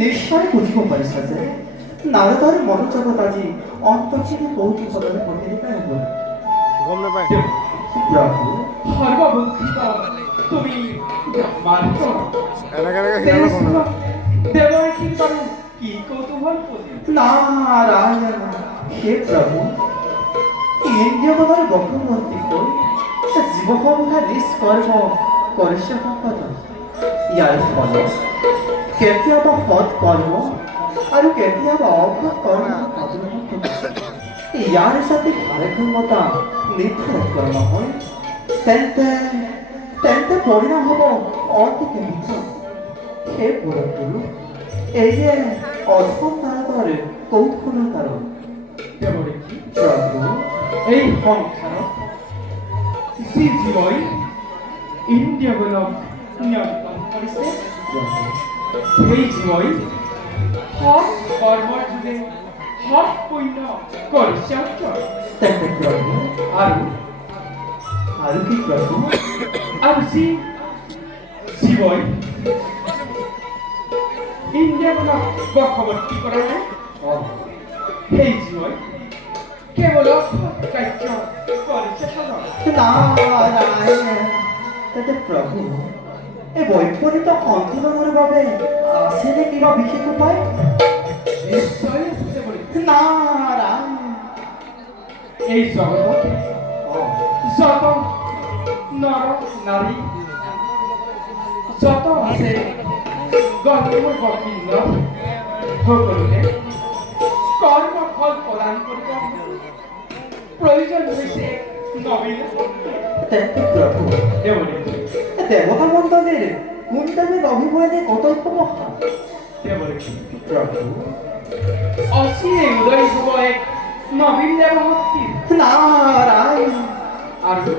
নিশ্চয় বুঝিব পাৰিছা যে নাৰদৰ মনোজগত আজি অন্তৰ্জীৱী বহুত সদনে পঠিয়াই পাই হ'ব গম নাপায় প্ৰভু সৰ্বভূত তুমি মাত্ৰ এনেকে হিলালো গম নাপায় দেৱৰ কীৰ্তন কি কৌতূহল নাৰায়ণ হে প্ৰভু ইন্দ্ৰিয়গণৰ বক্ৰৱৰ্তী কৈ জীৱসমূহে নিষ্কৰ্ম কৰিছে সম্পদ ইয়াৰ ফলত কেতিয়াবা সৎ কৰ্ম আৰু কেতিয়াবা অসৎ কৰ্ম ইয়াৰ সাথে ভাৰসাম্যতা নিৰ্ধাৰণ কৰা নহয় তেন্তে তেন্তে পৰিণাম হ'ব অন্তিকে মিথ্যা হে পুৰগুৰু এয়ে অধম নাৰদৰ কৌতূহলৰ কাৰণ প্ৰভু এই সংসাৰত যি জীৱই ইন্দ্ৰিয়গণক নিয়ন্ত্ৰণ কৰিছে সেই জীৱই সৎ কৰ্মৰ যোগে সৎ পুণ্য কৰিছে তেন্তে প্ৰভু আৰু কি প্ৰভু আৰু যি জীৱই ইন্দ্ৰিয়গণক বশৱৰ্তী কৰা নাই সেই জীৱই কেৱল কাৰ্য কৰিছে নাৰায়ণ তেন্তে প্ৰভু এই বৈপৰীত সন্তুলনৰ বাবে আছেনে কিবা বিশেষ উপায় নিশ্চয় আছে নাৰায়ণ এই জগতত যত নৰ নাৰী যত আছে গন্ধৰ্ব পিণ্ড সকলোকে কৰ্মফল প্ৰদান কৰিব প্ৰয়োজন হৈছে নবীন তেন্তে প্ৰভু দেৱদেৱী দেৱতা মণ্ডলীৰ কোনটামে অভিভয়ে কতল্প মহা দেৱদেৱী প্ৰভু অচিৰে উদয় হ'ব এক নবীন দেৱশক্তিৰ নাৰায়ণ আৰু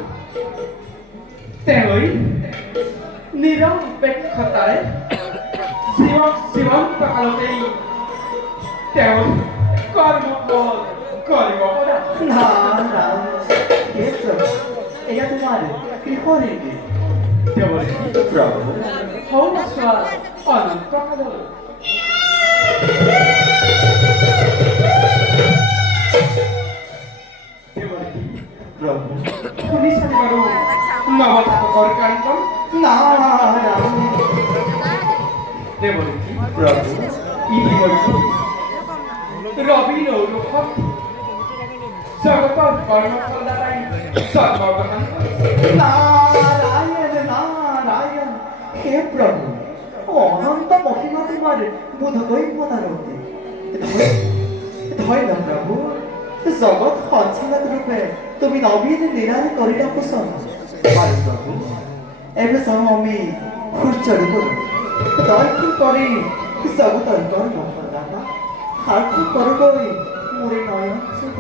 তেওঁই নিরপেক্ষতাৰে জীৱন্ত কালতেই তেওঁ কৰ্মফল কৰিব পৰা নারায়ণ হে প্রভু এটা তোমার কিহর ইঙ্গিত দেৱৰী প্রভু সৌশ্বাস অনন্ত কাললৈ দেৱৰী প্রভু শুনিছানে বাৰু নৱজাতকৰ কাণ্ড নারায়ণ দেৱৰী প্রভু ইতিমধ্যে রবি নৌরূপক জগতৰ কৰ্মফলদাতাই জন্মগ্ৰহণ কৰিছে নারায়ণ নারায়ণ হে প্রভু অনন্ত মহিমা তোমার বোধগম্যতার অতি ধন্য প্রভু জগৎ সঞ্চালক রূপে তুমি নবীন লীলার করিলা পোষণ হয় প্রভু এবে সহ আমি সূর্য রূপ দক্ষিণ করে জগতর কর্মফলদাতা হার্থ করবই মোরে নয়ন সুখ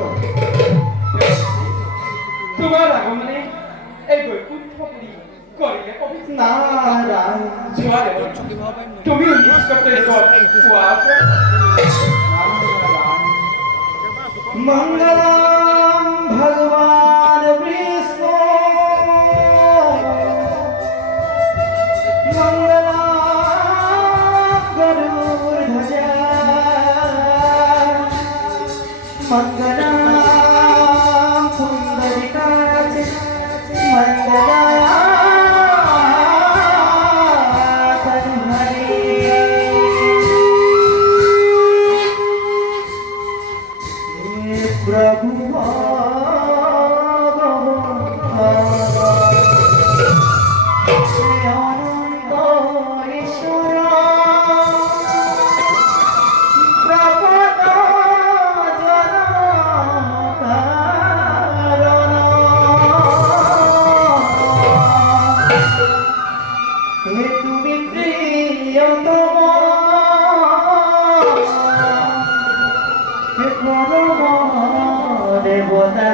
তোমাৰ আগমনে এই বৈকুণ্ঠপুৰী কৰিলে পবিত্ৰ নারায়ণ যোৱা দেৱৰী তুমি উৎকৃষ্ট পোৱা मंगलम भगवान विष्णु मंगलम गरुड़ध्वज मंगलम पुंडरीकाक्ष मंगलम तनुहरि प्रभु अनंत ईश्वर प्रपद जन हे तुमी प्रियतम हे परम देवता